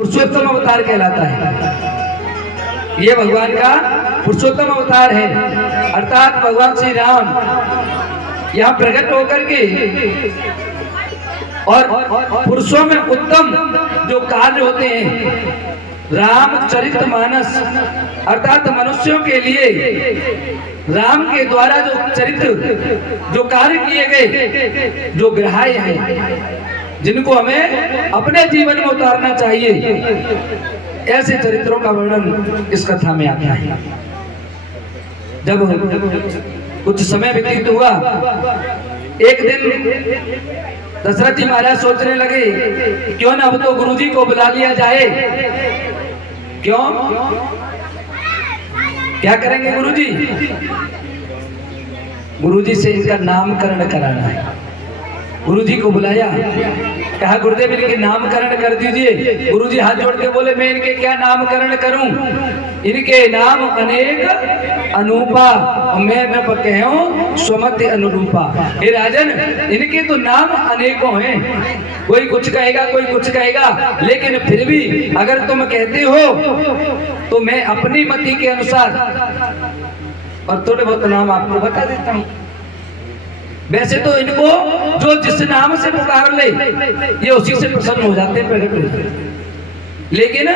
पुरुषोत्तम अवतार कहलाता है। ये भगवान का पुरुषोत्तम अवतार है, अर्थात भगवान श्री राम यहाँ प्रकट होकर के और पुरुषों में उत्तम जो कार्य होते हैं, रामचरितमानस अर्थात मनुष्यों के लिए राम के द्वारा जो चरित्र जो कार्य किए गए, जो ग्राह्य हैं, जिनको हमें अपने जीवन में उतारना चाहिए, ऐसे चरित्रों का वर्णन इस कथा में आता है। जब कुछ समय व्यतीत हुआ, एक दिन दशरथ जी महाराज सोचने लगे क्यों ना अब तो गुरुजी को बुला लिया जाए। क्यों, क्या करेंगे गुरुजी? गुरुजी से इनका नामकरण कराना है। गुरुजी को बुलाया, कहा गुरुदेव इनके नामकरण कर दीजिए। गुरुजी हाथ जोड़ के बोले मैं इनके क्या नामकरण करूं? इनके नाम अनेक अनूपा और मैं न कहूं स्वमति अनुरूपा। हे राजन, इनके तो नाम अनेकों हैं, कोई कुछ कहेगा कोई कुछ कहेगा, लेकिन फिर भी अगर तुम कहते हो तो मैं अपनी मति के अनुसार और थोड़े बहुत नाम आपको बता देता हूं। वैसे तो इनको जो जिस नाम से पुकार ले ये उसी से प्रसन्न हो जाते हैं, प्रकट हो जाते हैं। लेकिन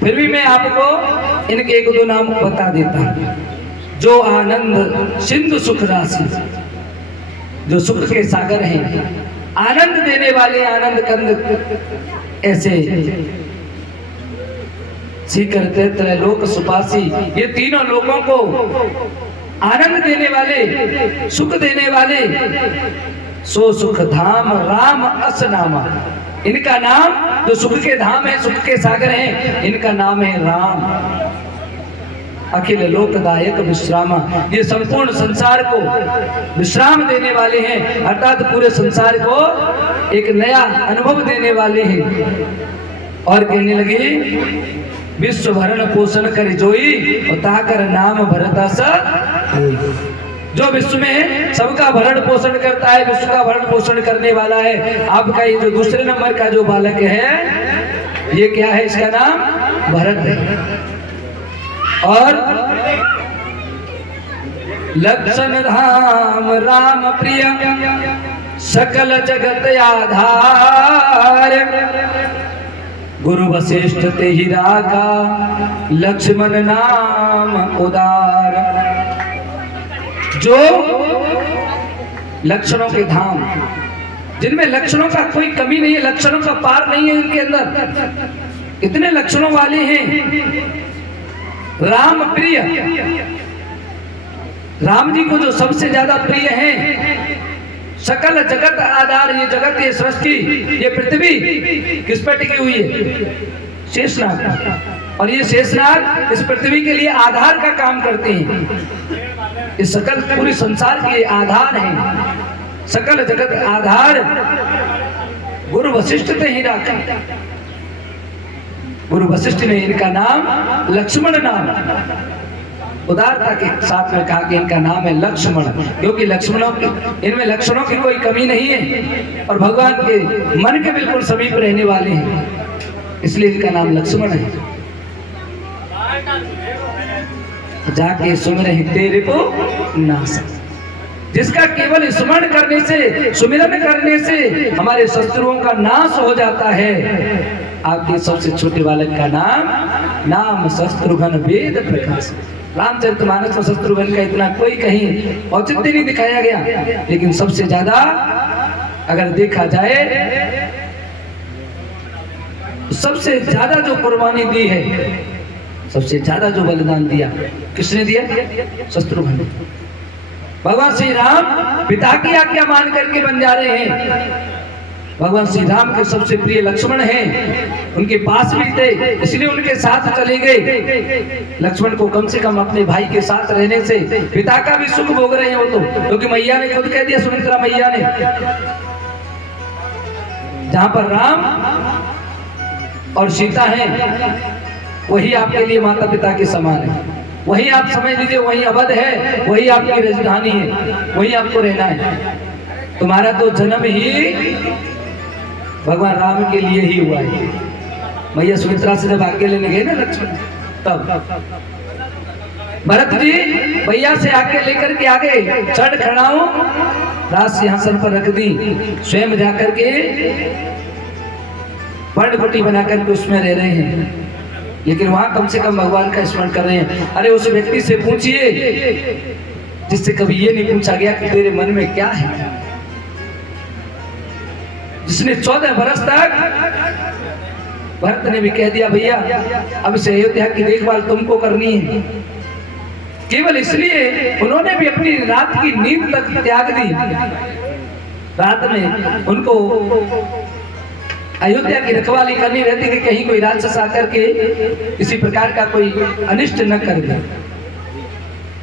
फिर भी मैं आपको इनके एक दो नाम बता देता हूं। जो आनंद सिंधु सुख राशि, जो सुख के सागर हैं, आनंद देने वाले आनंद कंद, ऐसे सीकर त्रैलोक सुपासी, ये तीनों लोगों को आनंद देने वाले, सुख देने वाले, सो सुख धाम राम अस नामा। इनका नाम जो सुख के धाम है, सुख के सागर हैं, इनका नाम है राम। अखिल लोकदायक विश्रामा, ये संपूर्ण संसार को विश्राम देने वाले हैं, अर्थात पूरे संसार को एक नया अनुभव देने वाले हैं। और कहने लगे विश्व भरण पोषण कर जोई और ताकर नाम भरता सा। जो विश्व में सबका भरण पोषण करता है, विश्व का भरण पोषण करने वाला है। आपका ये जो दूसरे नंबर का जो बालक है, ये क्या है? इसका नाम भरत है। और लक्षण धाम राम प्रिय सकल जगत आधार, गुरु वशिष्ठ ते ही राखा लक्ष्मण नाम उदार। जो लक्षणों के धाम, जिनमें लक्षणों का कोई कमी नहीं है, लक्षणों का पार नहीं है इनके अंदर, इतने लक्षणों वाले हैं। राम प्रिय, राम जी को जो सबसे ज्यादा प्रिय हैं। सकल जगत आधार, ये जगत, ये सृष्टि, ये पृथ्वी किस पर टिकी हुई है? शेषनाग। और ये शेषनाग इस पृथ्वी के लिए आधार का काम करते हैं। इस सकल पूरी संसार के आधार हैं। सकल जगत आधार गुरु वशिष्ठ ने ही रखा। गुरु वशिष्ठ ने इनका नाम लक्ष्मण नाम उदारता के साथ में कहा कि इनका नाम है लक्ष्मण, क्योंकि लक्ष्मणों की, इनमें लक्षणों की कोई कमी नहीं है और भगवान के मन के बिल्कुल समीप रहने वाले हैं, इसलिए इनका नाम लक्ष्मण है। जाके सुमिर तेरे को नाश, जिसका केवल स्मरण करने से, सुमिरन करने से हमारे शत्रुओं का नाश हो जाता है। आपके सबसे छोटे बालक का नाम शत्रुघ्न वेद प्रकाश। रामचरितमानस में शत्रुघ्न का इतना कोई कहीं औचित्य नहीं दिखाया गया, लेकिन सबसे ज्यादा अगर देखा जाए, सबसे ज्यादा जो कुर्बानी दी है, सबसे ज्यादा जो बलिदान दिया, किसने दिया? शत्रुघ्न। भगवान श्री राम पिता की आज्ञा मान करके बन जा रहे हैं। भगवान श्री राम के सबसे प्रिय लक्ष्मण हैं, उनके पास भी थे, इसलिए उनके साथ चले गए। लक्ष्मण को कम से कम अपने भाई के साथ रहने से पिता का भी सुख भोग रहे हैं वो तो, क्योंकि मैया ने खुद कह दिया, सुमित्रा मैया ने, जहां पर राम और सीता हैं वही आपके लिए माता पिता के समान है। वही आप समझ लीजिए, वही अवध है, वही आपकी राजधानी है, वही आपको रहना है। तुम्हारा तो जन्म ही भगवान राम के लिए ही हुआ है। मैया सुमित्रा से जब आज्ञा लेने गए ना लक्ष्मण, तब भरत जी भैया से आके लेकर के आगे चढ़ खड़ा हूं, राज सिंहासन पर रख दी, स्वयं जाकर के पर्णकुटी बना करके उसमें रह रहे हैं, लेकिन वहां कम से कम भगवान का स्मरण कर रहे हैं। अरे उस व्यक्ति से पूछिए जिससे कभी ये नहीं पूछा गया कि तेरे मन में क्या है, जिसने 14 बरस तक, भरत ने भी कह दिया भैया अब से अयोध्या की देखभाल तुमको करनी है, केवल इसलिए उन्होंने भी अपनी रात की नींद तक त्याग दी। रात में उनको अयोध्या की रखवाली करनी रहती कि कहीं कोई राक्षस आकर के किसी प्रकार का कोई अनिष्ट न कर दे।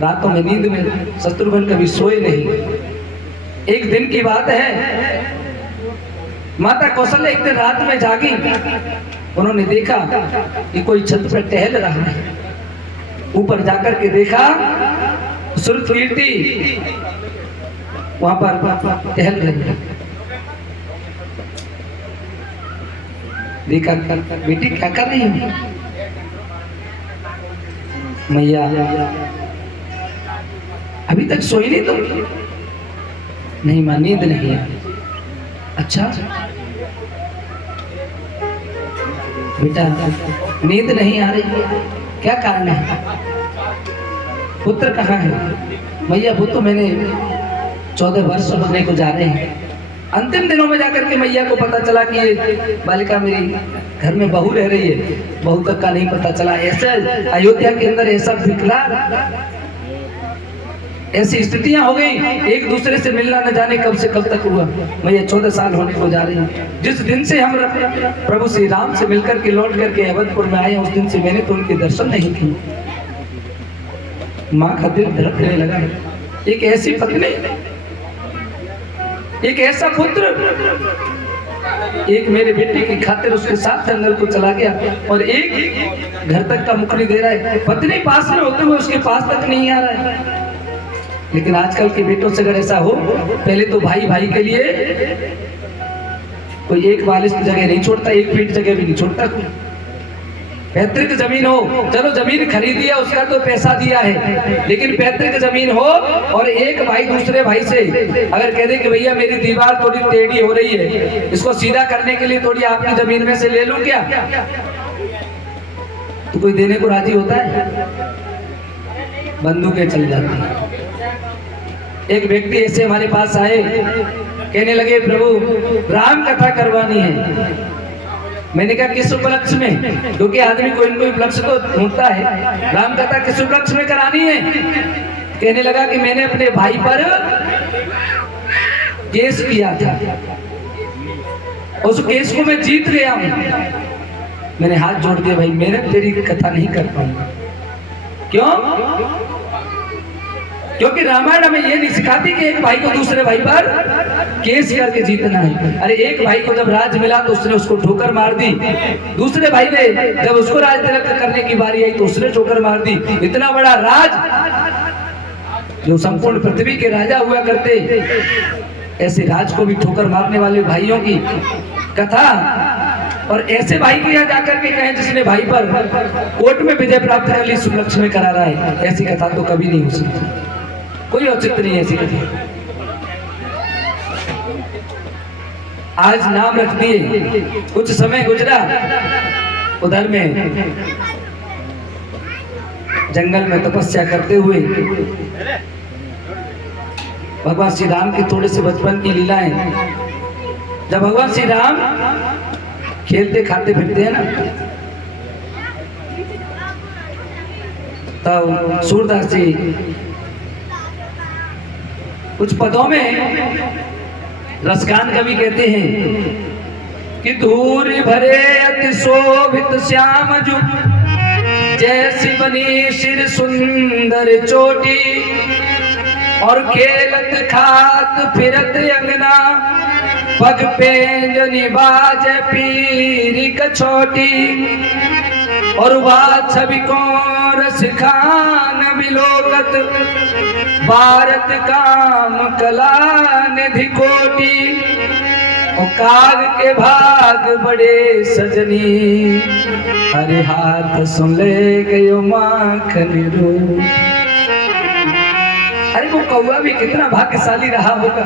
रातों में नींद में शत्रुघ्न कभी सोए नहीं। एक दिन की बात है, माता कौशल्या एक दिन रात में जागी, उन्होंने देखा कि कोई छत पर टहल रहा है। ऊपर जाकर के देखा सुरकीर्ति वहां पर टहल रही है। देखा बेटी क्या कर रही है? मैया अभी तक सोई नहीं तुम? नहीं मां, नींद नहीं है। अच्छा बेटा नींद नहीं आ रही है, क्या कारण है? पुत्र कहाँ है? मैया वो तो मैंने 14 वर्ष होने को जा रहे हैं। अंतिम दिनों में जाकर के मैया को पता चला कि ये बालिका मेरी घर में बहू रह रही है, बहू तक का नहीं पता चला। ऐसा अयोध्या के अंदर ऐसा बिखला, ऐसी स्थितियां हो गई, एक दूसरे से मिलना न जाने कब से कब तक हुआ। मैया 14 साल होने को जा रही है। जिस दिन से हम प्रभु श्री राम से मिलकर के लौट करके अवधपुर में आए, उस दिन से मैंने तो उनके दर्शन नहीं किए। माँ का दिल धड़कने लगा। एक ऐसी पत्नी, एक ऐसा पुत्र, एक मेरे बेटे की खातिर उसके साथ जंगल को चला गया और एक घर तक का मुख नहीं दे रहा है। पत्नी पास में होते हुए उसके पास तक नहीं आ रहा है। लेकिन आजकल के बेटों से अगर ऐसा हो, पहले तो भाई भाई के लिए कोई एक बालिश की जगह नहीं छोड़ता, एक फीट जगह भी नहीं छोड़ता। पैतृक जमीन हो, चलो जमीन खरीदी है उसका तो पैसा दिया है, लेकिन पैतृक जमीन हो और एक भाई दूसरे भाई से अगर कह दे कि भैया मेरी दीवार थोड़ी टेढ़ी हो रही है, इसको सीधा करने के लिए थोड़ी आपकी जमीन में से ले लूं क्या, तो कोई देने को राजी होता है? बंदूकें चल जाती हैं। एक व्यक्ति ऐसे हमारे पास आए, कहने लगे प्रभु राम कथा करवानी है। मैंने कहा किस उपलक्ष्य में? क्योंकि आदमी कोई न कोई उपलक्ष्य तो ढूंढता है। राम कथा किस उपलक्ष्य में करानी है? कहने लगा कि मैंने अपने भाई पर केस किया था, उस केस को मैं जीत गया हूं। मैंने हाथ जोड़ दिया, भाई मैंने तेरी कथा नहीं कर पाऊंगा। क्यों? क्योंकि रामायण हमें ये नहीं सिखाती कि एक भाई को दूसरे भाई पर केस करके जीतना है। अरे एक भाई को जब राज मिला तो उसने उसको ठोकर मार दी, दूसरे भाई ने जब उसको राज तिलक करने की बारी आई तो उसने ठोकर मार दी। इतना बड़ा राज जो संपूर्ण पृथ्वी के राजा हुआ करते, ऐसे राज को भी ठोकर मारने वाले भाइयों की कथा, और ऐसे भाई के यहाँ जाकर के कहें जिसने भाई पर कोर्ट में विजय प्राप्त कर ली, सुलक्ष्य में करा रहा है, ऐसी कथा तो कभी नहीं हो सकती। कोई औचित्य नहीं ऐसी कथा। आज नाम रख दिए, कुछ समय गुजरा, उधर में जंगल में तपस्या करते हुए भगवान श्री राम के थोड़े से बचपन की लीलाएं, जब भगवान श्री राम खेलते खाते फिरते हैं ना, तब सूरदास जी कुछ पदों में रसगान कवि कहते हैं कि धूर भरे अति शोभित श्याम जु, जैसी बनी सिर सुंदर चोटी, और खेलत खात फिरत अंगना, पग पेंजनी बाज पीरी कछोटी, और बात छवि को रस खान बिलोकत, भारत काम कला निधि कोटि, और काग के भाग बड़े सजनी, अरे हाथ सुन ले गयो माखन रो। अरे वो कौआ भी कितना भाग्यशाली रहा होगा।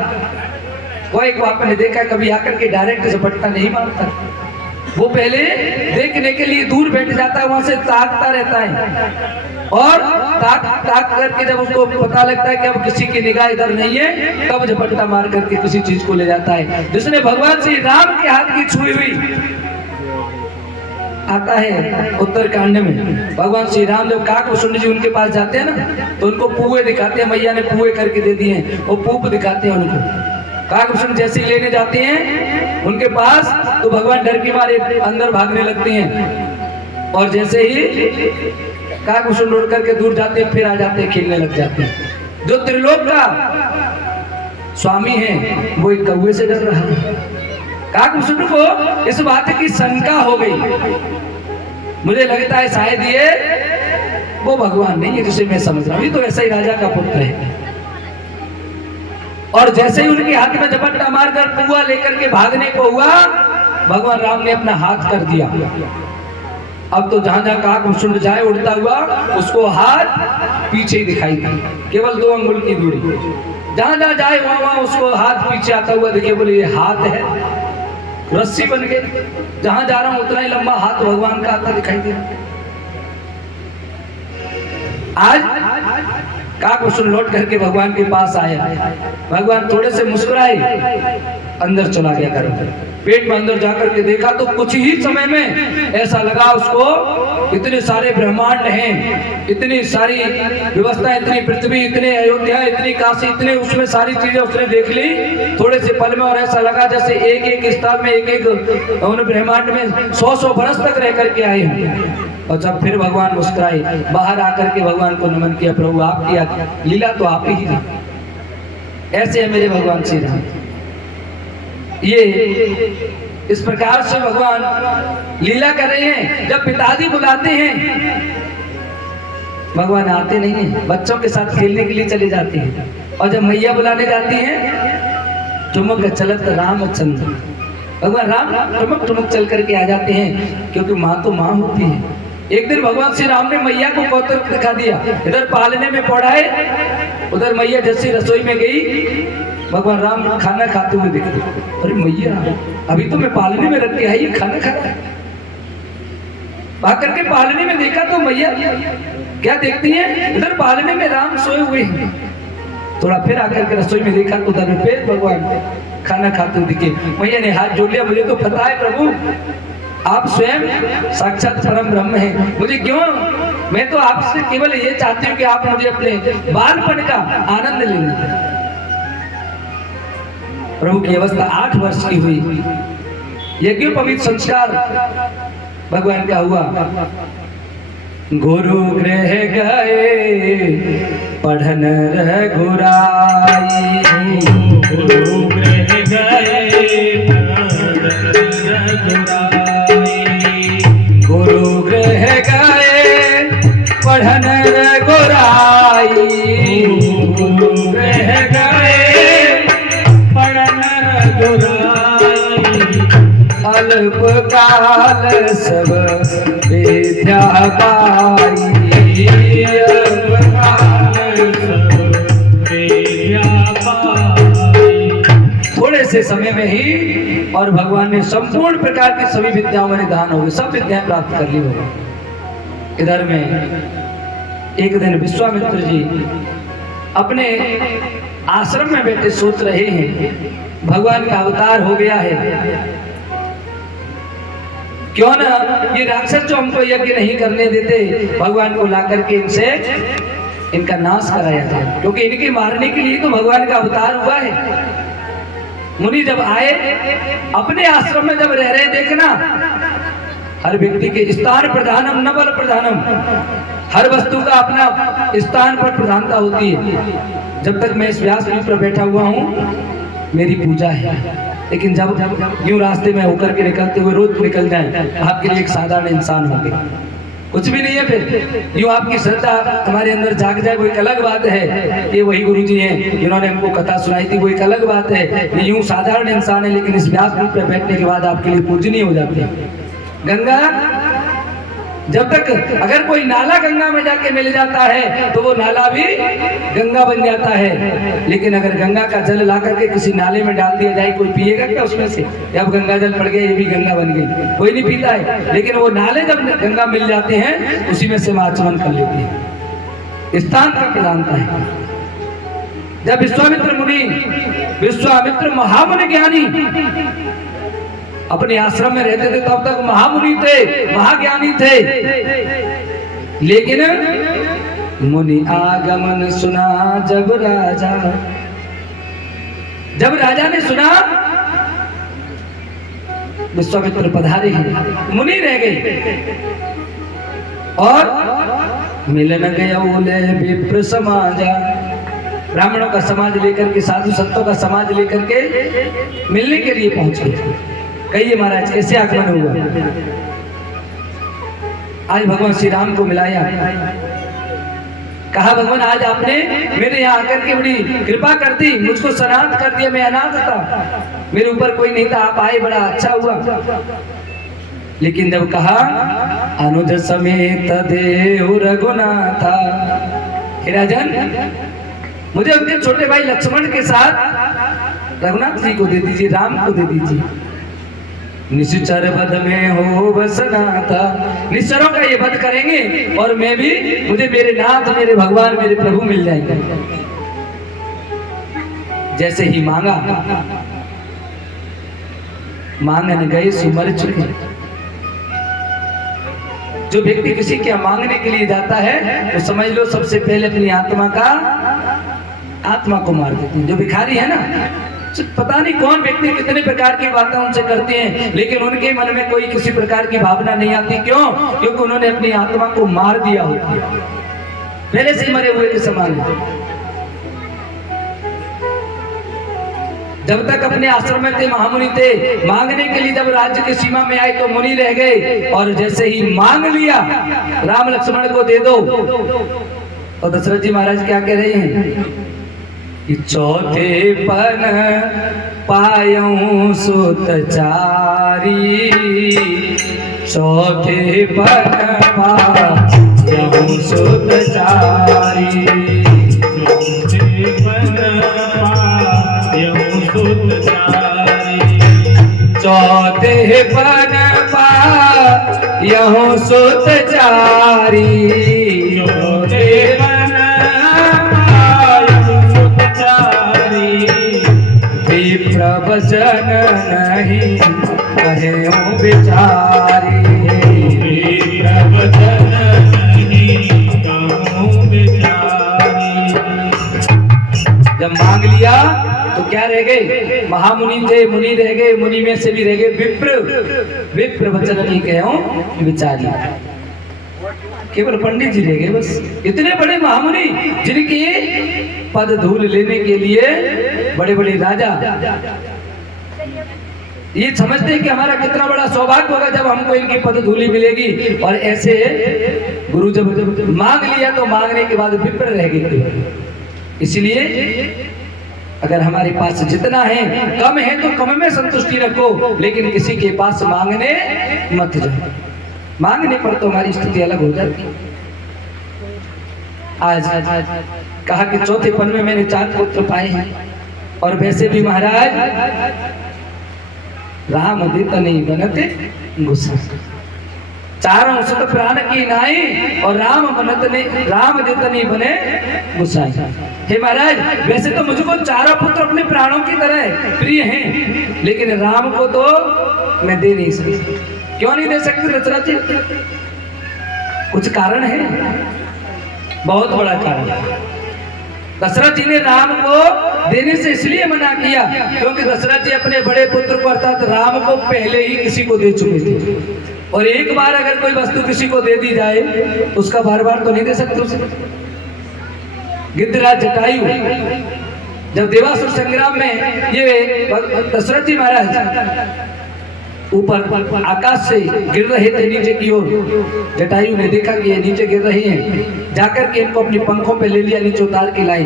कोई को आपने देखा कभी आकर के डायरेक्ट झपट्टा नहीं मारता, वो पहले देखने के लिए दूर बैठ जाता है, वहां से ताकता रहता है और ताक करके जब उसको पता लगता है कि अब किसी की निगाह इधर नहीं है, तब झपट्टा मार करके किसी चीज को ले जाता है। जिसने भगवान श्री राम के हाथ की छुई हुई आता है उत्तरकांड में, भगवान श्री राम जब काकभूषुंड जी उनके पास जाते हैं ना, तो उनको पुए दिखाते हैं, मैया ने पुए करके दे दिए हैं, वो पूप दिखाते हैं उनको। काकभूषुंड जैसे ही लेने जाते हैं उनके पास, तो भगवान डर के मारे अंदर भागने लगते हैं, और जैसे ही काकभूषुंड उड़ करके दूर जाते हैं, फिर आ जाते हैं, खेलने लग जाते हैं। जो त्रिलोक का स्वामी है वो एक कौवे से डर रहा है। काकभूषुंड को इस बात की शंका हो गई, मुझे लगता है शायद ये वो भगवान नहीं है जिसे मैं समझ रहा हूं, ये तो ऐसा ही राजा का पुत्र है। और जैसे ही उनके हाथ में झपट्टा मारकर पुआ लेकर के भागने को हुआ, भगवान राम ने अपना हाथ कर दिया। अब तो जहां जहां काकभूषुंड जाए उड़ता हुआ, उसको हाथ पीछे ही दिखाई दी, केवल 2 अंगुल की दूरी। जहां जहां जाए वहां वहां उसको हाथ पीछे आता हुआ देखिए, बोले ये हाथ है, रस्सी बन गई। जहां जा रहा हूं उतना ही लंबा हाथ भगवान का आता दिखाई दे रहा। आज काकभूषुंड लौट करके भगवान के पास आया, भगवान थोड़े से मुस्कुराए, अंदर चला गया घर। पेट में अंदर जाकर के देखा तो कुछ ही समय में ऐसा लगा उसको, इतने सारे ब्रह्मांड हैं, इतनी सारी व्यवस्था, इतनी पृथ्वी, इतने अयोध्या, इतनी काशी, इतने उसमें सारी चीजें उसने देख ली थोड़े से पल में। और ऐसा लगा जैसे एक एक स्थान में, एक एक ब्रह्मांड में 100-100 बरस तक रह करके आए हैं। और जब फिर भगवान मुस्कुराए, बाहर आकर के भगवान को नमन किया, प्रभु आपकी लीला तो आप ही है। ऐसे है मेरे भगवान श्री राम। ये इस प्रकार से भगवान लीला कर रहे हैं। जब पिताजी बुलाते हैं, भगवान आते नहीं हैं, बच्चों के साथ खेलने के लिए चले जाते हैं। और जब मैया बुलाने जाती हैं, ठुमक चलत रामचंद्र, भगवान राम ठुमक ठुमक चल करके आ जाते हैं, क्योंकि माँ तो माँ होती है। एक दिन भगवान श्री राम ने मैया को कौतुक दिखा दिया, इधर पालने में पढ़ाए, उधर मैया जैसी रसोई में गई, भगवान राम खाना खाते हुए दिखे। अरे मैया, अभी तो मैं पालने में रख के आई, खाना खा रहा है। आकर के पालने में देखा तो मैया क्या देखती है, इधर पालने में राम सोए हुए हैं। थोड़ा फिर आकर के रसोई में देखा तो उधर पे भगवान खाना खाते हुए दिखे। मैया ने हाथ जोड़ लिया, मुझे तो पता है प्रभु आप स्वयं साक्षात परम ब्रह्म हैं, मुझे क्यों, मैं तो आपसे केवल ये चाहती हूँ कि आप मुझे अपने बालपन का आनंद लेने दें। प्रभु की अवस्था 8 वर्ष की हुई। यज्ञोपवीत संस्कार भगवान का हुआ। गुरु गृह गए पढ़न रघुराई, गुरु गृह गए गुरु गृह गए पढ़न रघुराई, गुरु गृह गए पढ़न रघुराई, अल्प काल सब विद्या पाई, अल्प काल सब विद्या पाई। थोड़े से समय में ही और भगवान ने संपूर्ण प्रकार की सभी विद्याओं में निधान हो गए, सब विद्याएं प्राप्त कर ली होगी। इधर में एक दिन विश्वामित्र जी अपने आश्रम में बैठे सोच रहे हैं, भगवान का अवतार हो गया है, क्यों ना ये राक्षस जो हमको यज्ञ नहीं करने देते, भगवान को ला करके इनसे इनका नाश कराया जाए, क्योंकि इनके मारने के लिए तो भगवान का अवतार हुआ है। मुनि जब आए, अपने आश्रम में जब रह रहे, देखना हर व्यक्ति के स्थान प्रधानम न बल प्रधानम, हर वस्तु का अपना स्थान पर प्रधानता होती है। जब तक मैं इस व्यासपीठ पर बैठा हुआ हूँ मेरी पूजा है, लेकिन जब यूं रास्ते में होकर के निकलते हुए रोज निकल जाए, आपके लिए एक साधारण इंसान होंगे, कुछ भी नहीं है, फिर यूं आपकी श्रद्धा हमारे अंदर जाग जाए, वो एक अलग बात है। ये वही गुरुजी हैं जिन्होंने हमको कथा सुनाई थी, वो एक अलग बात है। यूं साधारण इंसान है, लेकिन इस व्यासपीठ पर बैठने के बाद आपके लिए पूजनीय हो जाते हैं। गंगा जब तक अगर कोई नाला गंगा में जाके मिल जाता है तो वो नाला भी गंगा बन जाता है। लेकिन अगर गंगा का जल ला करके किसी नाले में डाल दिया जाए, कोई पिएगा क्या उसमें से? अब गंगा जल पड़ गया, ये भी गंगा बन गई, कोई नहीं पीता है। लेकिन वो नाले जब गंगा मिल जाते हैं उसी में से आचमन कर लेते हैं। स्थान का प्रधानता है। जब विश्वामित्र मुनि, विश्वामित्र महामुनि ज्ञानी अपने आश्रम में रहते थे, तब तक महामुनि थे, महाज्ञानी थे। लेकिन मुनि आगमन सुना जब राजा ने सुना विश्वामित्र पधारे हैं, मुनि रह गए और मिलन गया बोले विप्र समाजा, ब्राह्मणों का समाज लेकर के, साधु संतों का समाज लेकर के मिलने के लिए पहुंच गए। कहिए महाराज कैसे आगमन हुआ? आज भगवान श्री राम को मिलाया, कहा भगवान आज आपने मेरे यहाँ आकर के बड़ी कृपा कर दी, मुझको सनाथ कर दिया, मैं अनाथ था, मेरे ऊपर कोई नहीं था, आप आए बड़ा अच्छा हुआ। लेकिन जब कहा अनुज समेत देव रघुनाथा, हे राजन मुझे उनके छोटे भाई लक्ष्मण के साथ रघुनाथ जी को दे दीजिए, राम को दे दीजिए। निश्चर वध में हो बसना था, निश्चरों का ये वध करेंगे और मैं भी, मुझे मेरे नाथ, मेरे भगवान, मेरे प्रभु मिल जाएंगे। जैसे ही मांगा, मांगने गए सुमर चुके। जो व्यक्ति किसी के मांगने के लिए जाता है तो समझ लो सबसे पहले अपनी आत्मा को मार देते हैं। जो भिखारी है ना, पता नहीं कौन व्यक्ति कितने प्रकार की बातें उनसे करते हैं, लेकिन उनके मन में कोई किसी प्रकार की भावना नहीं आती। क्यों? क्योंकि उन्होंने अपनी आत्मा को मार दिया होता है, पहले से ही मरे हुए के समान। जब तक अपने आश्रम में थे, महामुनि थे, मांगने के लिए जब राज्य की सीमा में आए तो मुनि रह गए। और जैसे ही मांग लिया राम लक्ष्मण को दे दो, और दशरथ जी महाराज क्या कह रहे हैं कि चौथे पन पायूं सुत चारी, चौथे पन पायूं सुत चारी, चौथे पन पायूं सुत चारी, चौथे पन पायूं सुत चारी, चौथे पन प्रवचन नहीं कहे बिचारी, प्रवचन नहीं कहूं बिचारी। जब मांग लिया तो क्या रह गए? महामुनि थे, मुनि रह गए, मुनि में से भी रह गए विप्र, विप्र वचन नहीं कहूं बिचारी। केवल पंडित जी रह गए बस। इतने बड़े महामुनि जिनकी पद धूल लेने के लिए बड़े बड़े राजा ये समझते हैं कि हमारा कितना बड़ा सौभाग्य होगा जब हमको इनकी पद धूली मिलेगी। और ऐसे गुरु जब मांग लिया तो मांगने के बाद विप्र रह गए। इसलिए अगर हमारे पास जितना है, कम है तो कम में संतुष्टि रखो, लेकिन किसी के पास मांगने मत जाओ। मांगने पर तो हमारी स्थिति अलग हो जाती है। आज कहा कि चौथे पन में मैंने 4 पुत्र पाए हैं, और वैसे भी महाराज राम देता नहीं बनते गुस्सा, चारों सुत प्राण की नाई और राम देता नहीं बने गुस्सा। हे महाराज वैसे तो मुझको चारों पुत्र अपने प्राणों की तरह प्रिय हैं, लेकिन राम को तो मैं दे नहीं सकती। क्यों नहीं दे सकते दशरथ जी? कुछ कारण है, बहुत बड़ा कारण है। दशरथ जी ने राम को देने से इसलिए मना किया क्योंकि दशरथ जी अपने बड़े पुत्र को अर्थात राम को पहले ही किसी को दे चुके थे, और एक बार अगर कोई वस्तु किसी को दे दी जाए तो उसका बार बार तो नहीं दे सकते उसे। गिद्धराज जटायु जब देवासुर संग्राम में ये दशरथ जी महाराज ऊपर आकाश से गिर रहे थे नीचे की ओर, जटायु ने देखा कि ये नीचे गिर रहे हैं, जाकर के इनको अपने पंखों पे ले लिया, नीचे उतार के लाई।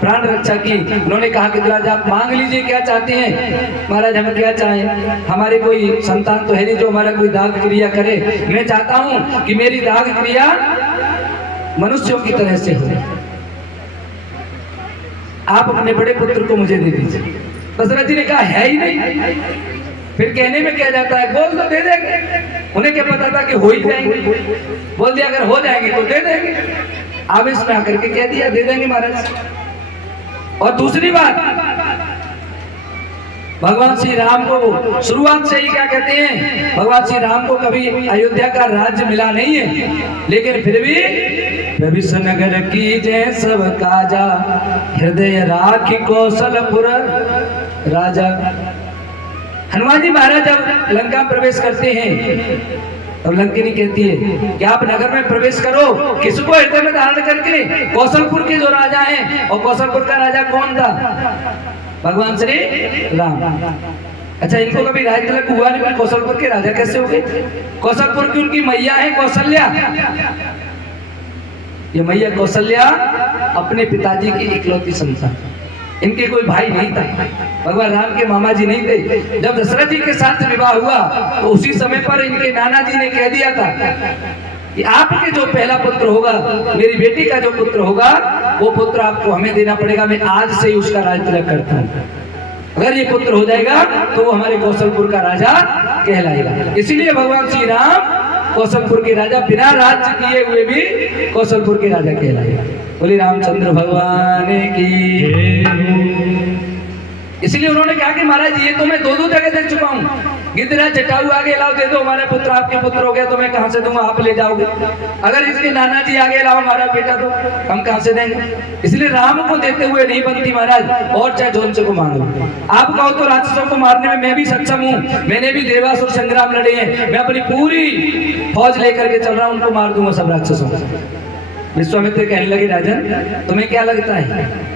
प्राण रक्षा की। उन्होंने कहा कि महाराज आप मांग लीजिए क्या चाहते हैं। महाराज हम क्या चाहें, हमारे कोई संतान तो है नहीं जो हमारा कोई दाग क्रिया करे। मैं चाहता हूं कि मेरी दाग क्रिया मनुष्यों की तरह से हो। आप अपने बड़े पुत्र को मुझे दे दीजिए। दशरथ जी ने कहा है ही नहीं, फिर कहने में क्या जाता है, बोल तो दे देंगे। उन्हें क्या पता था कि हो ही जाएंगे, बोल दिया अगर हो जाएंगे तो दे देंगे। आवेश में आकर के कह दिया दे देंगे महाराज। और दूसरी बात, भगवान श्री राम को शुरुआत से ही क्या कहते हैं, भगवान श्री राम को कभी अयोध्या का राज्य मिला नहीं है, लेकिन फिर भी प्रविश नगर की जय सब काजा, हृदय राखी कौशलपुर राजा। हनुमान जी महाराज जब लंका प्रवेश करते हैं और लंकिनी कहती है कि आप नगर में प्रवेश करो, किसको हृदय में धारण करके, कौशलपुर के जो राजा हैं। और कौशलपुर का राजा कौन था, भगवान श्री राम। अच्छा इनको कभी राज तिलक हुआ नहीं, कौशलपुर के राजा कैसे हो गए। कौशलपुर की उनकी मैया है कौशल्या। ये मैया कौशल्या अपने पिताजी की इकलौती संतान, इनके कोई भाई नहीं था, भगवान राम के मामा जी नहीं थे। जब दशरथ जी के साथ विवाह हुआ तो उसी समय पर इनके नाना जी ने कह दिया था कि आपके जो पहला पुत्र होगा, मेरी बेटी का जो पुत्र होगा, वो पुत्र आपको हमें देना पड़ेगा। मैं आज से ही उसका राज तिलक करता हूँ। अगर ये पुत्र हो जाएगा तो वो हमारे कौशलपुर का राजा कहलाएगा। इसीलिए भगवान श्री राम कौशलपुर के राजा, बिना राज्य किए हुए भी कौशलपुर के राजा कहलाएगा। बोले रामचंद्र भगवान की। इसलिए उन्होंने कहा कि महाराज ये तो मैं दो जगह दे चुका हूँ। गिद्धराज जटायु आगे लाओ दे दो, हमारे पुत्र आपके पुत्र हो गया, तो मैं कहां से दूंगा, आप ले जाओगे। अगर इसके नाना जी आगे लाओ हमारा बेटा, तो हम कहां से देंगे। इसलिए राम को देते हुए नहीं बनती महाराज, और चाहे जोन से को मांगो। आप कहो तो राक्षसों को मारने में मैं भी सक्षम हूँ, मैंने भी देवासुर संग्राम लड़े हैं, मैं अपनी पूरी फौज लेकर के चल रहा हूँ, उनको मार दूंगा सब राक्षसों को। विश्वामित्र कहने लगे राजन तुम्हें क्या लगता है,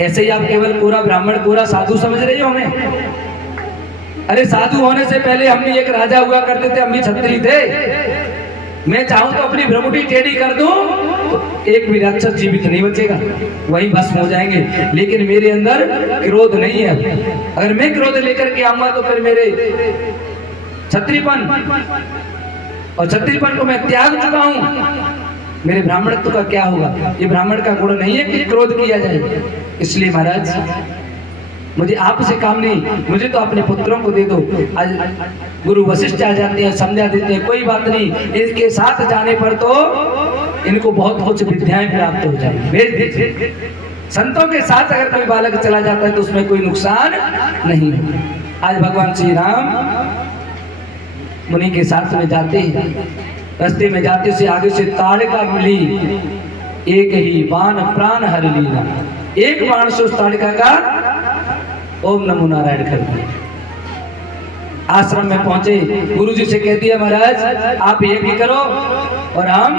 ऐसे ही आप केवल पूरा ब्राह्मण पूरा साधु समझ रहे हो हमें। अरे साधु होने से पहले हम भी एक राजा हुआ करते थे, हम भी क्षत्रिय थे। मैं चाहूं तो अपनी भ्रमुटी टेढ़ी कर दूं तो एक भी राक्षस जीवित नहीं बचेगा, वही भस्म हो जाएंगे। लेकिन मेरे अंदर क्रोध नहीं है, अगर मैं क्रोध लेकर के आऊंगा तो फिर मेरे क्षत्रियपन और क्षत्रियपन को मैं त्याग चुका हूं, मेरे ब्राह्मणत्व का क्या होगा। ये ब्राह्मण का गुण नहीं है कि क्रोध किया जाए। इसलिए महाराज मुझे आपसे काम नहीं, मुझे तो अपने पुत्रों को दे दो। आज गुरु वशिष्ठ आ जाते हैं, संध्या देते हैं, कोई बात नहीं, इनके साथ जाने पर तो इनको बहुत कुछ विद्याएं प्राप्त हो जाएंगी, भेज दीजिए। संतों के साथ अगर कोई बालक चला जाता है तो उसमें कोई नुकसान नहीं है। आज भगवान श्री राम मुनि के साथ में जाते हैं, रास्ते में जाते से आगे से ताड़का मिली, एक ही बाण प्राण हर लीला, एक बाण से उस ताड़का का ओम नमो नारायण कर दिया। आश्रम में पहुंचे, गुरुजी से कह दिया महाराज आप यज्ञ करो और हम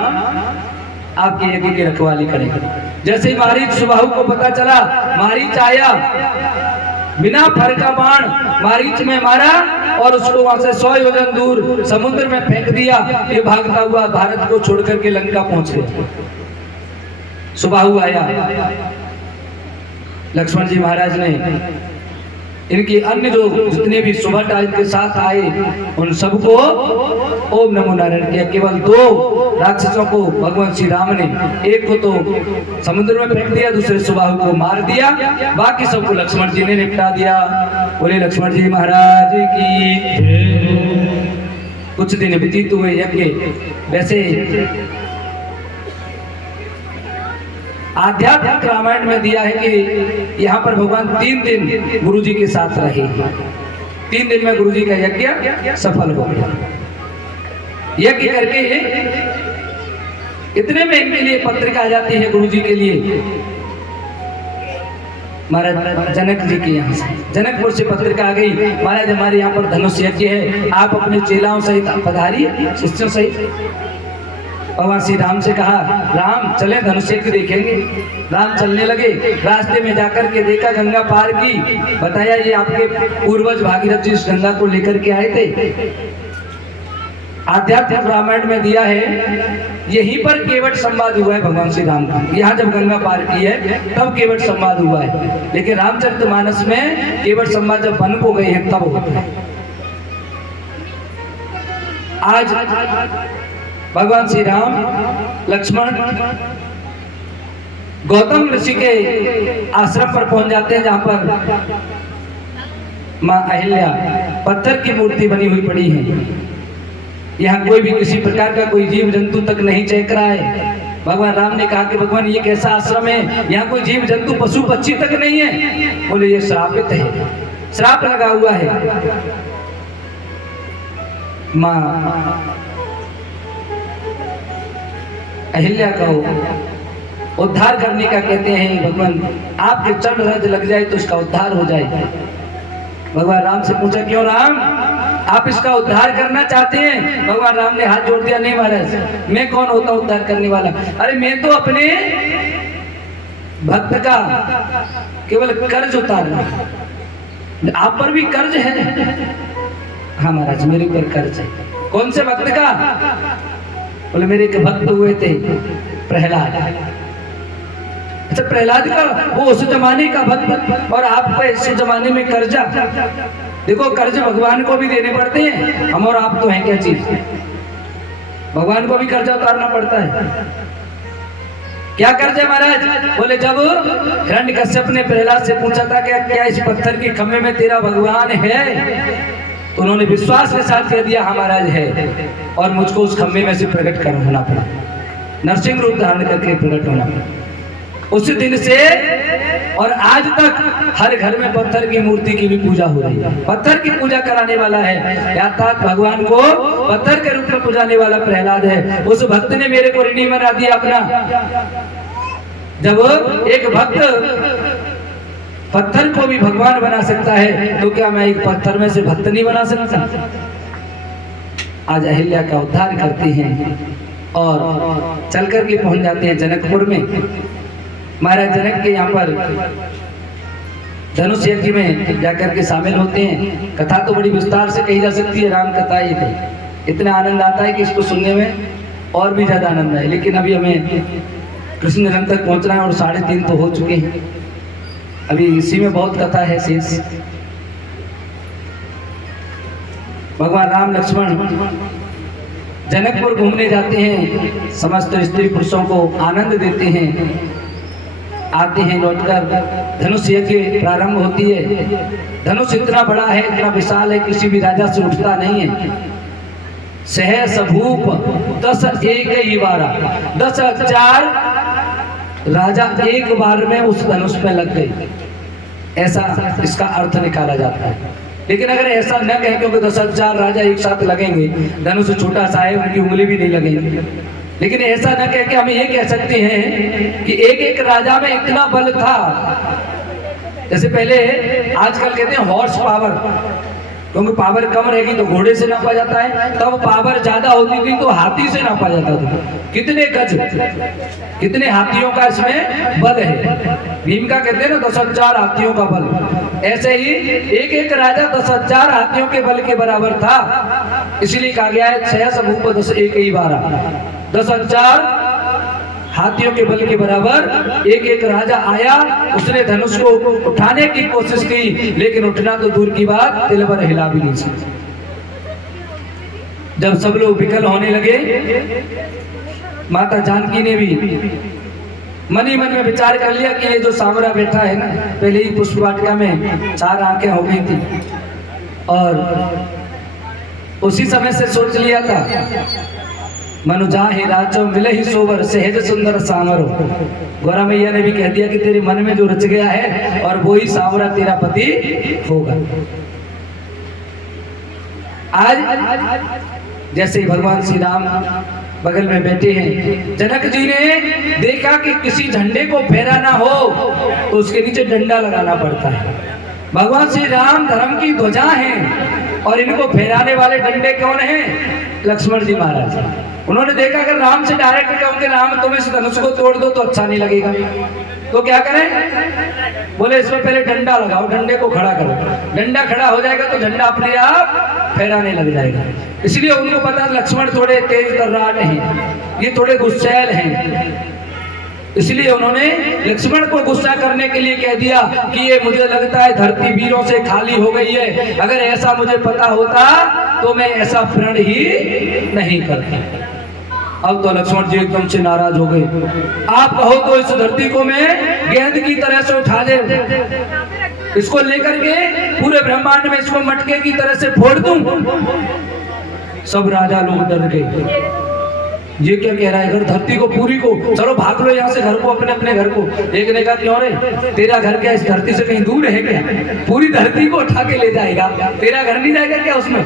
आपके यज्ञ की रखवाली करेंगे। जैसे ही मारीच सुबाहु को पता चला, मारीच आया, बिना फर का बाण मारीच में मारा और उसको वहां से 100 योजन दूर समुद्र में फेंक दिया। ये भागता हुआ भारत को छोड़ करके लंका पहुंच गया। सुबाहु आया, लक्ष्मण जी महाराज ने इनकी अन्य जो जितने भी सुभट के साथ आए उन सबको ओम नमो नारायण किया। केवल 2 राक्षसों को भगवान श्री राम ने, एक को तो समुद्र में फेंक दिया, दूसरे सुबाहु को मार दिया, बाकी सबको लक्ष्मण जी ने निपटा दिया। बोले लक्ष्मण जी महाराज की। कुछ दिन व्यतीत हुए यज्ञ। वैसे आध्यात्मिक रामायण में दिया है कि यहाँ पर भगवान 3 दिन गुरु जी के साथ रहे। 3 दिन में गुरु जी का यज्ञ सफल हो गया। यज्ञ करके इतने में इनके लिए पत्रिका आ जाती है गुरु जी के लिए, महाराज जनक जी के यहाँ से, जनकपुर से पत्रिका आ गई, महाराज हमारे यहाँ पर धनुष यज्ञ है, आप अपने चेलाओं सहित पधारिए, शिष्यों सहित। भगवान श्री राम से कहा राम चले धनुष यज्ञ देखेंगे। राम चलने लगे, रास्ते में जाकर के देखा गंगा पार की, बताया ये आपके पूर्वज भागीरथ जी इस गंगा को लेकर के आए थे। आध्यात्मिक रामायण में दिया है। यहीं पर केवट संवाद हुआ है भगवान श्री राम का। यहाँ जब गंगा पार की है तब केवट संवाद हुआ है, लेकिन रामचरितमानस में केवट संवाद जब वन को गए हैं तब होता है। आज भगवान श्री राम लक्ष्मण गौतम ऋषि के आश्रम पर पहुंच जाते हैं, जहां पर मां अहिल्या पत्थर की मूर्ति बनी हुई पड़ी है। यहाँ कोई भी किसी प्रकार का कोई जीव जंतु तक नहीं चहक रहा है। भगवान राम ने कहा कि भगवान ये कैसा आश्रम है, यहाँ कोई जीव जंतु पशु पक्षी तक नहीं है। बोले ये श्रापित है, श्राप लगा हुआ है। मां अहिल्या को उद्धार करने का कहते हैं, भगवान आपके चरण रज लग जाए तो उसका उद्धार हो जाए। भगवान राम से पूछा, क्यों राम आप इसका उद्धार करना चाहते हैं? भगवान राम ने हाथ जोड़ दिया, नहीं महाराज, मैं कौन होता हूं उद्धार करने वाला? अरे मैं तो अपने भक्त का केवल कर्ज उतारना। आप पर भी कर्ज है? हाँ महाराज मेरे ऊपर कर्ज है। कौन से भक्त का? बोले मेरे एक भक्त हुए थे प्रहलाद। अच्छा प्रहलाद का, वो उस जमाने का भक्त और आपका इस जमाने में कर्जा। देखो कर्ज भगवान को भी देने पड़ते हैं, हम और आप तो हैं क्या चीज? भगवान को भी कर्जा उतारना पड़ता है। क्या कर्ज है महाराज? बोले जब हिरण्यकश्यप ने प्रहलाद से पूछा था कि क्या इस पत्थर के खम्भे में तेरा भगवान है, तो उन्होंने विश्वास के साथ कह दिया हाँ महाराज है, और मुझको उस खम्भे में से प्रकट कर होना पड़ा, नरसिंह रूप धारण करके प्रकट होना पड़ा। उस दिन से और आज तक हर घर में पत्थर की मूर्ति की भी पूजा हो रही है। पत्थर की पूजा कराने वाला है, अर्थात भगवान को पत्थर के रूप में पूजाने वाला प्रहलाद है। उस भक्त ने मेरे को ऋणी बना दिया अपना। जब एक भक्त पत्थर को भी भगवान बना सकता है, तो क्या मैं एक पत्थर में से भक्त नहीं बना सकता? आज अहिल्या का उद्धार करती हैं और चल करके पहुंच जाते हैं जनकपुर में। महाराज जनक के यहाँ पर धनुष यज्ञ में जाकर के शामिल होते हैं। कथा तो बड़ी विस्तार से कही जा सकती है, राम कथा ये तो इतना आनंद आता है कि इसको सुनने में और भी ज्यादा आनंद है। लेकिन अभी हमें कृष्ण जन्म तक पहुंचना है और 3:30 तो हो चुके हैं, अभी इसी में बहुत कथा है शेष। भगवान राम लक्ष्मण जनकपुर घूमने जाते हैं, समस्त स्त्री पुरुषों को आनंद देते हैं, आते हैं लौटकर धनुष यज्ञ प्रारंभ होती है। धनुष इतना बड़ा है, इतना विशाल है, किसी भी राजा से उठता नहीं है। सहस भूप 10 एक ही बारा, 10,000 राजा एक बार में उस धनुष पे लग गए, ऐसा इसका अर्थ निकाला जाता है। लेकिन अगर ऐसा न कहें क्योंकि 10,000 राजा एक साथ लगेंगे, धनुष छोटा सा है, उनकी उंगली भी नहीं लगेगी। लेकिन ऐसा न कह के हमें ये कह सकते हैं कि एक एक राजा में इतना बल था। जैसे पहले आजकल कहते हैं हॉर्स पावर, क्योंकि पावर कम रहेगी तो घोड़े से नापा जाता है, तब पावर ज्यादा होती थी तो हाथी से नापा जाता था। कितने गज, कितने हाथियों का इसमें बल है। भीम का कहते हैं ना 10,000 हाथियों का बल, ऐसे ही एक एक राजा 10,000 हाथियों के बल के बराबर था। इसलिए कहा गया है सहस भूप 10 एक ही बारा, 10,000 हाथियों के बल के बराबर एक एक राजा आया। उसने धनुष को उठाने की कोशिश की, लेकिन उठना तो दूर की बात, तिल पर हिला भी नहीं सकता। जब सब लोग विकल होने लगे, माता जानकी ने भी मन ही मन में विचार कर लिया कि ये जो सांवरा बैठा है ना, पहले ही पुष्प वाटिका में 4 आंखें हो गई थी, और उसी समय से सोच लिया था मनु जाहि राजो मिले ही सोवर सहज सुंदर सांवरो। गौरा मैया ने भी कह दिया कि तेरे मन में जो रच गया है और वो ही सांवरा तेरा पति होगा। आज जैसे ही भगवान श्री राम बगल में बैठे हैं, जनक जी ने देखा कि किसी झंडे को फहराना हो तो उसके नीचे डंडा लगाना पड़ता है। भगवान श्री राम धर्म की ध्वजा हैं, और इनको फेराने वाले डंडे कौन हैं? लक्ष्मण जी महाराज। उन्होंने देखा अगर राम से डायरेक्ट कहूंगे राम तुम इस धनुष को तोड़ दो तो अच्छा नहीं लगेगा, तो क्या करें? बोले इसमें पहले डंडा लगाओ, डंडे को खड़ा करो, डंडा खड़ा हो जाएगा तो झंडा अपने आप फहराने लग जाएगा। इसलिए उनको पता लक्ष्मण थोड़े तेज तर्राट हैं, ये थोड़े गुस्सैल हैं, इसलिए उन्होंने लक्ष्मण को गुस्सा करने के लिए कह दिया कि ये मुझे लगता है धरती वीरों से खाली हो गई है, अगर ऐसा मुझे पता होता तो मैं ऐसा प्रण ही नहीं करता। अब तो लक्ष्मण जी एकदम से नाराज हो गए। आप कहो तो इस धरती को मैं गेंद की तरह से उठा दे, इसको लेकर के पूरे ब्रह्मांड में इसको मटके की तरह से फोड़ दूं। सब राजा लोग डर गए, ये क्या कह रहा है? अगर धरती को पूरी को, चलो भाग लो यहाँ से घर को, अपने अपने घर को। एक ने कहा क्यों रे, तेरा घर क्या इस धरती से कहीं दूर है क्या? पूरी धरती को उठा के ले जाएगा, तेरा घर नहीं जाएगा क्या उसमें?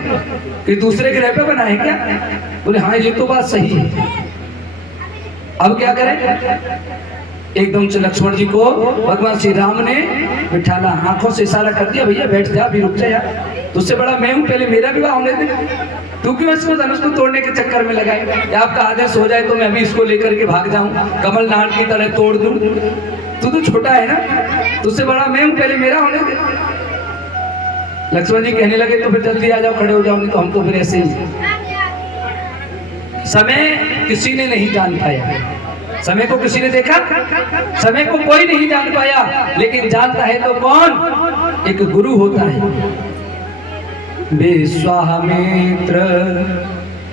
कि दूसरे ग्रह पे बना है क्या? बोले हाँ ये तो बात सही है। अब क्या करें? एकदम से लक्ष्मण जी को भगवान श्री राम ने बिठाला, आंखों से इशारा कर दिया, भैया बैठ जा, अभी रुक जा यार, तुझसे बड़ा मैं हूँ, पहले मेरा विवाह होने दे, तू क्यों इसको धनुष को तोड़ने के चक्कर में लगाए? आपका आदेश हो जाए तो मैं अभी इसको लेकर के भाग जाऊं, कमल नाट की तरह तोड़ दूं। तू तो छोटा है ना, तुझसे बड़ा मैं हूं, पहले मेरा होने दे। लक्ष्मण जी कहने लगे तो फिर जल्दी आ जाओ, खड़े हो जाओ, नहीं तो हम तो फिर ऐसे ही। समय किसी ने नहीं जान पाया, समय को किसी ने देखा? समय को कोई नहीं जान पाया, लेकिन जानता है तो कौन? एक गुरु होता है। विश्वामित्र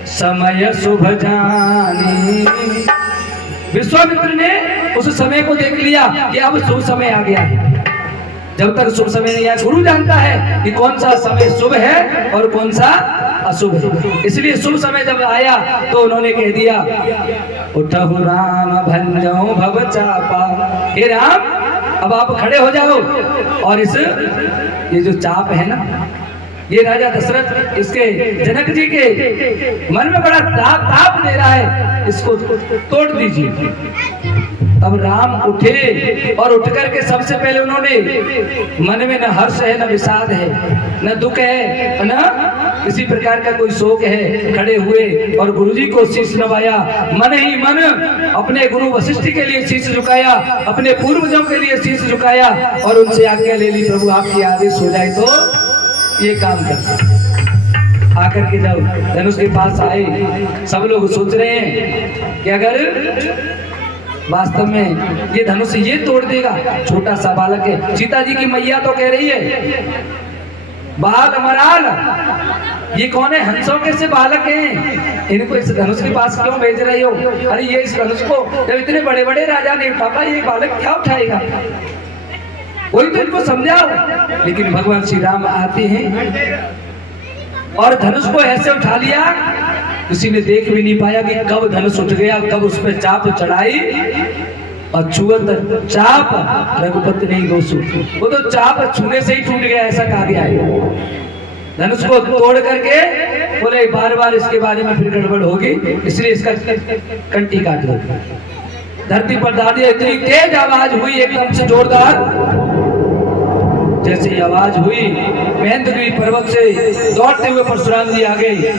समय शुभ जानी, विश्वामित्र ने उस समय को देख लिया कि अब शुभ समय आ गया है। जब तक शुभ समय नहीं आया, गुरु जानता है कि कौन सा समय शुभ है और कौन सा अशुभ है। इसलिए शुभ समय जब आया तो उन्होंने कह दिया, उठहु राम भंजो भव चापा, हे राम अब आप खड़े हो जाओ और ये जो चाप है ना, ये राजा दशरथ इसके जनक जी के मन में बड़ा ताप दे रहा है, इसको तोड़ दीजिए। अब राम उठे और उठ करके सबसे पहले उन्होंने, मन में न हर्ष है न विषाद है न दुख है न किसी प्रकार का कोई शोक है, खड़े हुए और गुरुजी को शीश नवाया, मन ही मन अपने गुरु वशिष्ठ के लिए शीश झुकाया, अपने पूर्वजों के लिए शीश झुकाया और उनसे आज्ञा ले ली, प्रभु आपकी आदेश हो जाए तो ये काम करते। आकर के जब धनुष के पास आए, सब लोग सोच रहे हैं कि अगर वास्तव में ये धनुष ये तोड़ देगा, छोटा सा बालक है। सीता जी की मैया तो कह रही है बाल मराल, ये कौन है? हंसों के से बालक हैं, इनको इस धनुष के पास क्यों भेज रही हो? अरे ये इस धनुष को जब इतने बड़े बड़े राजा ने उठाया, ये बालक क्या उठाएगा? वही तो इनको समझाओ। लेकिन भगवान श्री राम आते हैं और धनुष को ऐसे उठा लिया, किसी ने देख भी नहीं पाया कि कब धनुष उठ गया, कब उस पर चाप चढ़ाई और छुअत चाप रघुपति नहीं दोषो, वो तो चाप छूने से ही टूट गया, ऐसा कहा गया है। धनुष को तोड़ करके बोले बार बार इसके बारे में फिर गड़बड़ होगी, इसलिए इसका कंठी काट दो। धरती पर डाल दिया, इतनी तेज आवाज हुई एकदम से जोरदार, जैसे ही आवाज हुई महेंद्रगिरी पर्वत से दौड़ते हुए परशुराम जी आ गए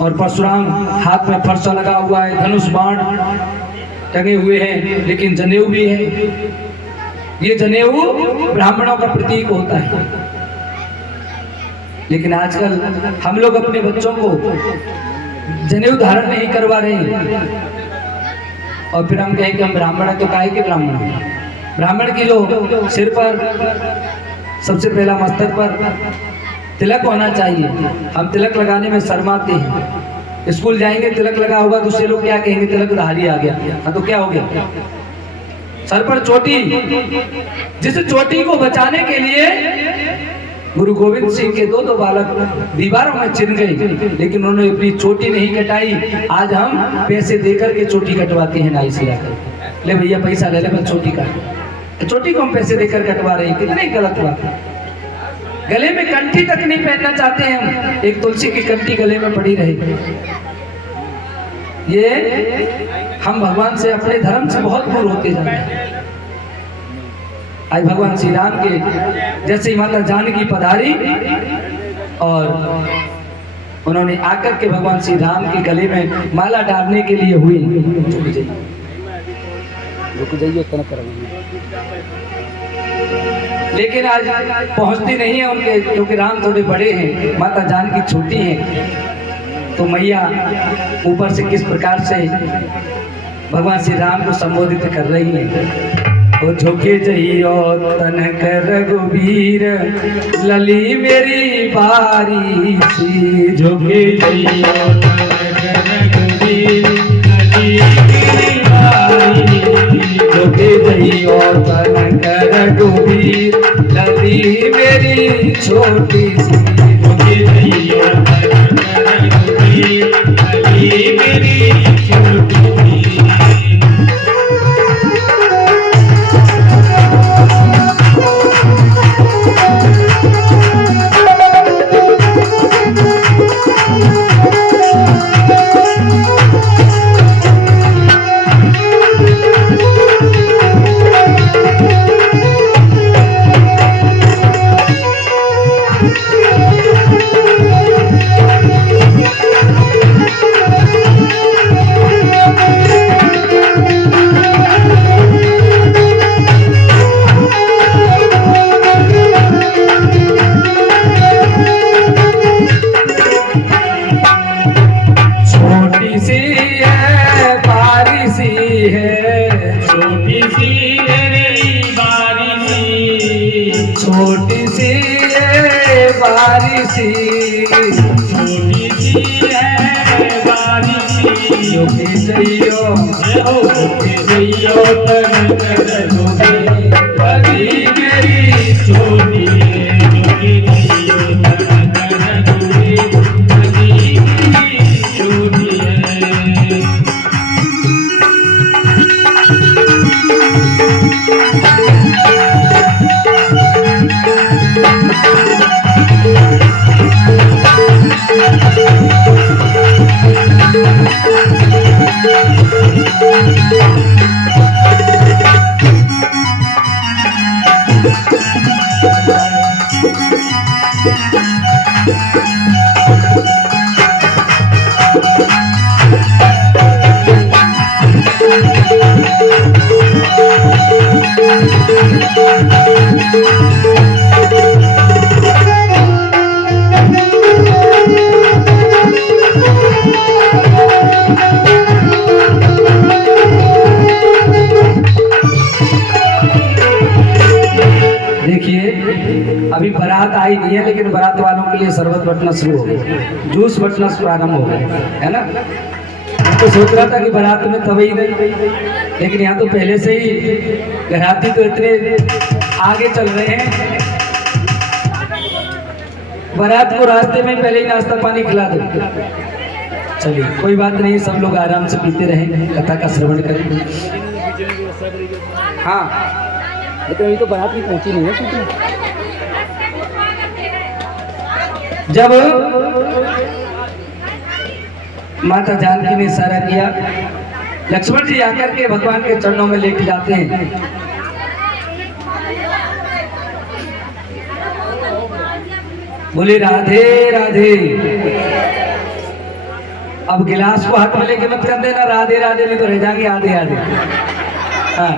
और परशुराम हाथ में फरसा लगा हुआ है, धनुष बाण टंगे हुए हैं, लेकिन जनेऊ भी है। ये जनेऊ ब्राह्मणों का प्रतीक होता है। लेकिन आजकल हम लोग अपने बच्चों को जनेऊ धारण नहीं करवा रहे हैं और फिर हम कहें कि हम ब्राह्मण है, तो काहे के ब्राह्मण हैं? ब्राह्मण की जो सिर पर सबसे पहला मस्तक पर तिलक होना चाहिए, हम तिलक लगाने में शर्माते हैं। स्कूल जाएंगे तिलक लगा होगा, दूसरे लोग क्या कहेंगे? तिलकधारी आ गया। हाँ तो क्या हो गया? सर पर चोटी, जिस चोटी को बचाने के लिए गुरु गोविंद सिंह के दो बालक दीवारों में चिन गए, लेकिन उन्होंने अपनी चोटी नहीं कटाई। आज हम पैसे देकर के चोटी कटवाते हैं, नाई से आकर, ले भैया पैसा ले ले, मैं चोटी काट। चोटी को हम पैसे देकर कटवा रहे हैं, कितनी गलत बात। गले में कंठी तक नहीं पहनना चाहते हैं हम, एक तुलसी की कंठी गले में पड़ी रहे। ये हम भगवान से, अपने धर्म से बहुत दूर होते जा रहे हैं। आज भगवान श्री राम के जैसे ही माता जानकी पधारी और उन्होंने आकर के भगवान श्री राम के गले में माला डालने के लिए हुई। रुक जाइए इतना करेंगे, लेकिन आज पहुंचती नहीं है उनके, क्योंकि राम थोड़े बड़े हैं, माता जानकी छोटी हैं। तो मैया ऊपर से किस प्रकार से भगवान श्री राम को संबोधित कर रही है। ओ झुके जइयो तनक रघुवीर, लली मेरी बारी सी। झुके जइयो तनक रघुवीर, लली मेरी बारी। झुके जइयो तनक रघुवीर, लली मेरी छोटी सी। झुके जइयो तनक रघुवीर, लली मेरी छोटी सी। छोटी सी है बारिशी, छोटी सी है बारिशी। झुके जइयो झुके जइयो तनक रघुवीर, लली मेरी छोटी है। झुके जइयो तनक रघुवीर, लली मेरी छोटी है। अभी बारात आई नहीं है, लेकिन बारात वालों के लिए शरबत बटना शुरू हो गया, जूस बटना प्रारंभ हो गया है ना। तो सोच रहा था कि बारात में तभी नहीं, लेकिन यहाँ तो पहले से ही घराती तो इतने आगे चल रहे हैं, बारात को रास्ते में पहले ही नाश्ता पानी खिला दो। चलिए कोई बात नहीं, सब लोग आराम से पीते रहें, कथा का श्रवण करें। हाँ लेकिन अभी तो बारात भी पहुंची नहीं है। जब माता जानकी ने इशारा किया, लक्ष्मण जी आकर के भगवान के चरणों में लेके जाते हैं। बोले राधे राधे। अब गिलास को हाथ में लेके मत कर देना राधे राधे, नहीं तो रह जाएंगे आधे आधे। हाँ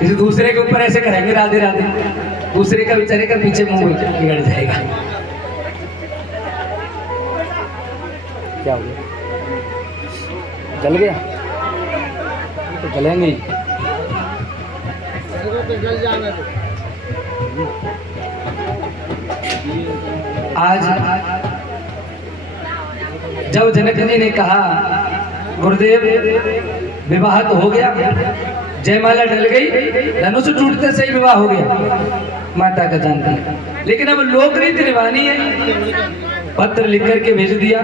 किसी दूसरे के ऊपर ऐसे करेंगे राधे राधे, दूसरे का बेचारे का पीछे मुंह बिगड़ जाएगा। क्या हो गया? जल गया तो जलेंगे ही। आज जब जनक जी ने कहा गुरुदेव विवाह तो हो गया, जयमाला डल गई, धनुष टूटते से ही विवाह हो गया, माता का जानती, लेकिन अब लोक रीति निभानी है। पत्र लिख करके भेज दिया,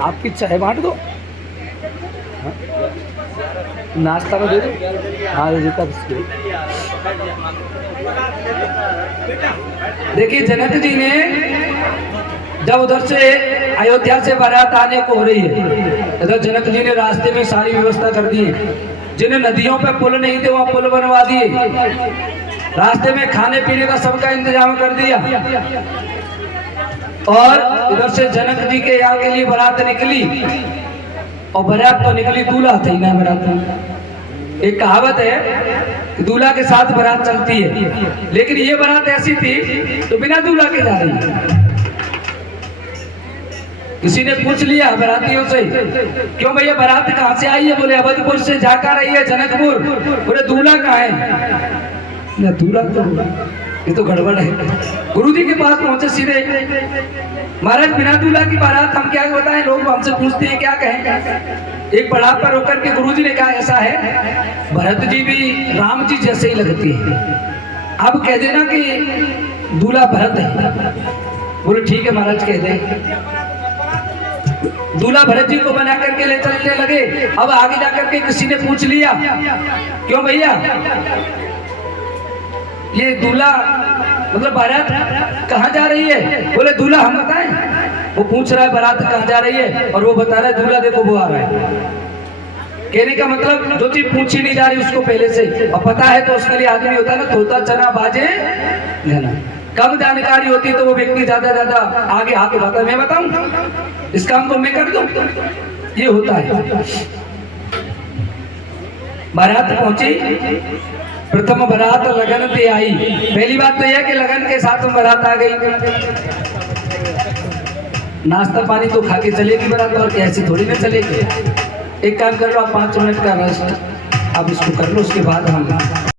आपकी चाय बांट दो, नाश्ता में दे दो। हाँ देता। देखिए जनक जी ने जब उधर से अयोध्या से बारात आने को हो रही है, इधर जनक जी ने रास्ते में सारी व्यवस्था कर दी है। जिन्हें नदियों पे पुल नहीं थे वहां पुल बनवा दिए, रास्ते में खाने पीने का सबका इंतजाम कर दिया और इधर से जनक जी के यहाँ के लिए बारात निकली और बारात तो निकली, दूल्हा था ही ना बारात। एक कहावत है कि दूल्हा के साथ बारात चलती है, लेकिन ये बारात ऐसी थी तो बिना दूल्हा के जा रही है। किसी ने पूछ लिया बारातियों से, क्यों भैया बारात कहाँ से आई है? बोले अवधपुर से जाकर रही है जनकपुर। बोले दूल्हा कहाँ है? ना दूल्हा तो ये तो गड़बड़ है। गुरुजी के पास पहुंचे सीधे, महाराज बिना दूल्हा की बारात हम क्या बताएं, लोग हमसे पूछते हैं क्या कहें। एक पड़ाव पर रोकर के गुरुजी ने कहा ऐसा है, भरत जी भी राम जी जैसे ही लगती है, अब कह देना कि दूल्हा भरत है। बोले ठीक है महाराज कह दे। दूल्हा भरत जी को बना करके ले चलने लगे। अब आगे जाकर के किसी ने पूछ लिया, क्यों भैया ये दूल्हा मतलब बारात कहाँ जा रही है? बोले दूल्हा हम बताएं। वो पूछ रहा है बारात कहाँ जा रही है और वो बता रहा है दूल्हा देखो वो आ रहा है। कहने का मतलब जो चीज पूछी नहीं जा रही उसको पहले से और पता है तो उसके लिए आदमी होता है ना, तोता चना बाजे ना। कम जानकारी होती है तो वो व्यक्ति ज्यादा आगे हाथ उठाता है, मैं बताऊं इस काम को मैं कर दूं, ये होता है। बारात पहुंची, प्रथम बारात लगन पे आई। पहली बात तो यह कि लगन के साथ बारात आ गई। नाश्ता पानी तो खा के चलेगी बारात, और कैसे थोड़ी ना चलेगी। एक काम कर लो आप 5 मिनट का रेस्ट आप इसको कर लो, उसके बाद हम